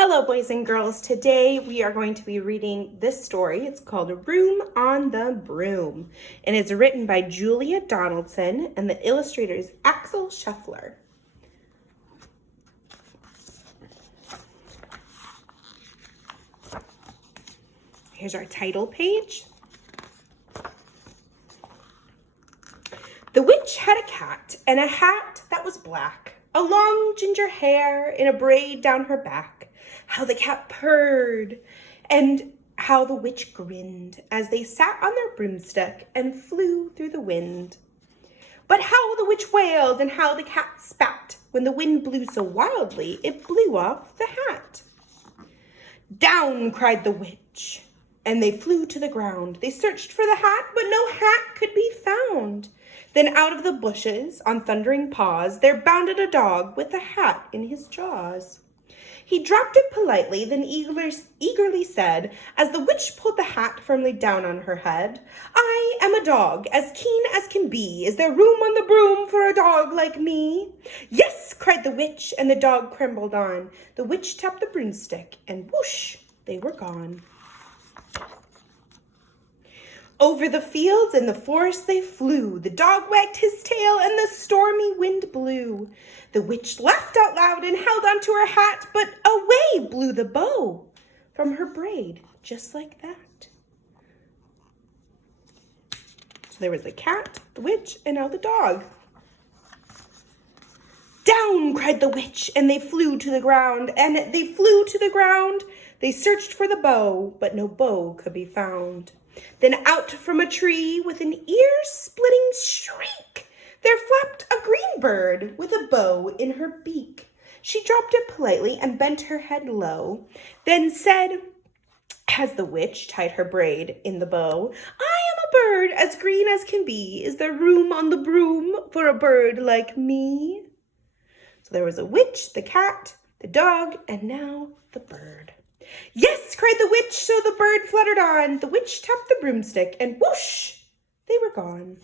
Hello, boys and girls. Today we are going to be reading this story. It's called Room on the Broom, and it's written by Julia Donaldson, and the illustrator is Axel Scheffler. Here's our title page. The witch had a cat and a hat that was black, a long ginger hair in a braid down her back. How the cat purred, and how the witch grinned as they sat on their broomstick and flew through the wind. But how the witch wailed and how the cat spat when the wind blew so wildly it blew off the hat. Down, cried the witch, and they flew to the ground. They searched for the hat, but no hat could be found. Then out of the bushes, on thundering paws, there bounded a dog with the hat in his jaws. He dropped it politely, then eagerly said, as the witch pulled the hat firmly down on her head, "I am a dog, as keen as can be. Is there room on the broom for a dog like me?" "Yes," cried the witch, and the dog crumbled on. The witch tapped the broomstick, and whoosh, they were gone. Over the fields and the forest they flew. The dog wagged his tail and the stormy wind blew. The witch laughed out loud and held onto her hat, but away blew the bow from her braid, just like that. So there was the cat, the witch, and now the dog. Down, cried the witch, and they flew to the ground, They searched for the bow, but no bow could be found. Then out from a tree with an ear-splitting shriek, there flapped a green bird with a bow in her beak. She dropped it politely and bent her head low, then said, as the witch tied her braid in the bow, "I am a bird as green as can be. Is there room on the broom for a bird like me?" So there was a witch, the cat, the dog, and now the bird. "Yes," cried the witch, so the bird fluttered on. The witch tapped the broomstick, and whoosh, they were gone.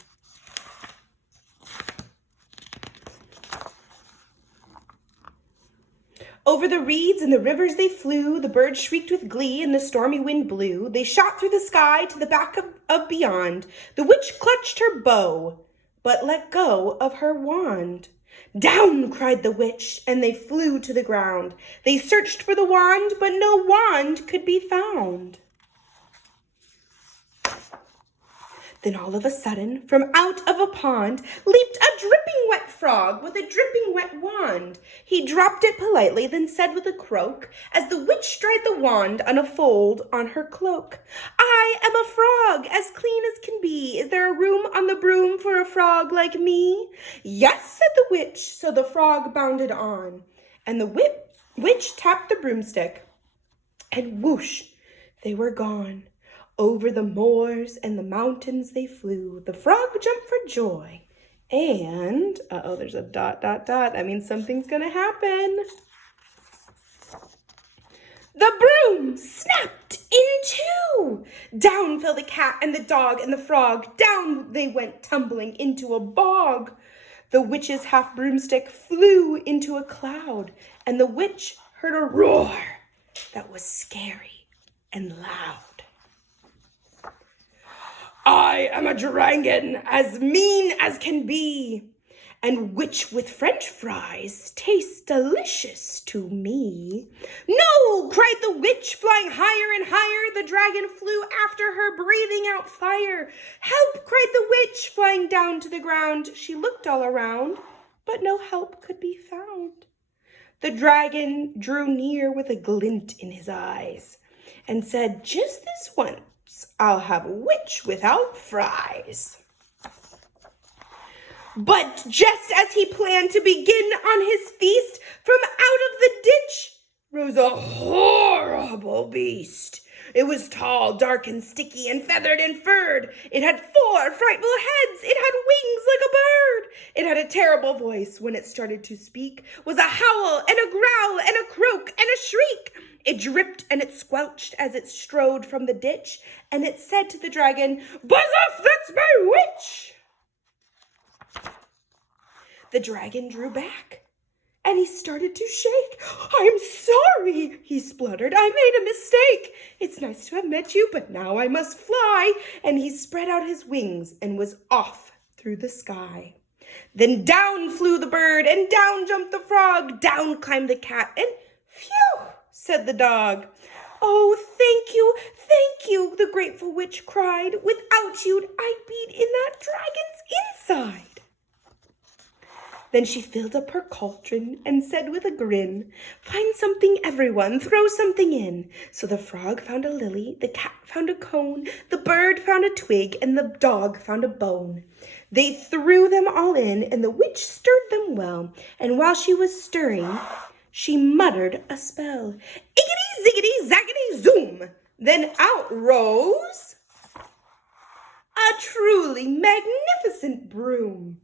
Over the reeds and the rivers they flew. The bird shrieked with glee, and the stormy wind blew. They shot through the sky to the back of beyond. The witch clutched her bow, but let go of her wand. Down, cried the witch, and they flew to the ground. They searched for the wand, but no wand could be found. Then all of a sudden, from out of a pond, leaped a dripping wet frog with a dripping wet wand. He dropped it politely, then said with a croak, as the witch dried the wand on a fold on her cloak, "I am a frog, as clean as can be. Is there a room on the broom for a frog like me?" "Yes," said the witch, so the frog bounded on, and the witch tapped the broomstick, and whoosh, they were gone. Over the moors and the mountains they flew. The frog jumped for joy. And, there's a ... That means something's gonna happen. The broom snapped in two. Down fell the cat and the dog and the frog. Down they went tumbling into a bog. The witch's half broomstick flew into a cloud, and the witch heard a roar that was scary and loud. "I am a dragon, as mean as can be, and which with French fries tastes delicious to me." "No," cried the witch, flying higher and higher. The dragon flew after her, breathing out fire. "Help," cried the witch, flying down to the ground. She looked all around, but no help could be found. The dragon drew near with a glint in his eyes and said, "Just this once, I'll have a witch without fries." But just as he planned to begin on his feast, from out of the ditch rose a horrible beast. It was tall, dark, and sticky, and feathered and furred. It had 4 frightful heads. It had wings like a bird. It had a terrible voice. When it started to speak, was a howl and a growl and a croak and a shriek. It dripped and it squelched as it strode from the ditch, and it said to the dragon, "Buzz off, that's my witch!" The dragon drew back and he started to shake. "I'm sorry," he spluttered. "I made a mistake. It's nice to have met you, but now I must fly." And he spread out his wings and was off through the sky. Then down flew the bird, and down jumped the frog. Down climbed the cat, and phew, said the dog. "Oh, thank you," the grateful witch cried. "Without you, I'd be in that dragon's inside." Then she filled up her cauldron and said with a grin, "Find something, everyone, throw something in." So the frog found a lily, the cat found a cone, the bird found a twig, and the dog found a bone. They threw them all in, and the witch stirred them well. And while she was stirring, she muttered a spell. Iggity, ziggity, zaggity, zoom! Then out rose a truly magnificent broom,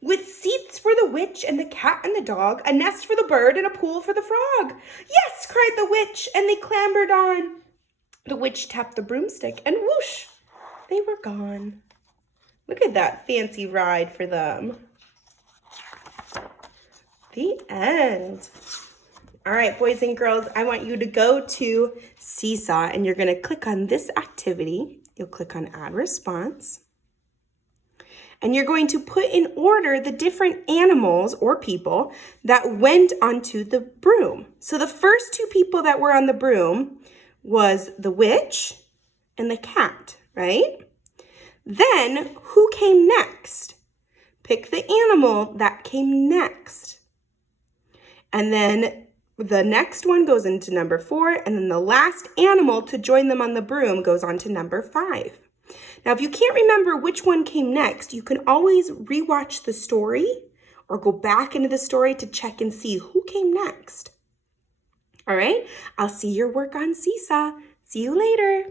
with seats for the witch and the cat and the dog, a nest for the bird and a pool for the frog. "Yes," cried the witch, and they clambered on. The witch tapped the broomstick, and whoosh, they were gone. Look at that fancy ride for them. The end. All right, boys and girls, I want you to go to Seesaw, and you're going to click on this activity. You'll click on Add Response. And you're going to put in order the different animals or people that went onto the broom. So the first two people that were on the broom was the witch and the cat, right? Then who came next? Pick the animal that came next. And then the next one goes into number 4, and then the last animal to join them on the broom goes on to number 5. Now, if you can't remember which one came next, you can always rewatch the story or go back into the story to check and see who came next. All right, I'll see your work on Seesaw. See you later.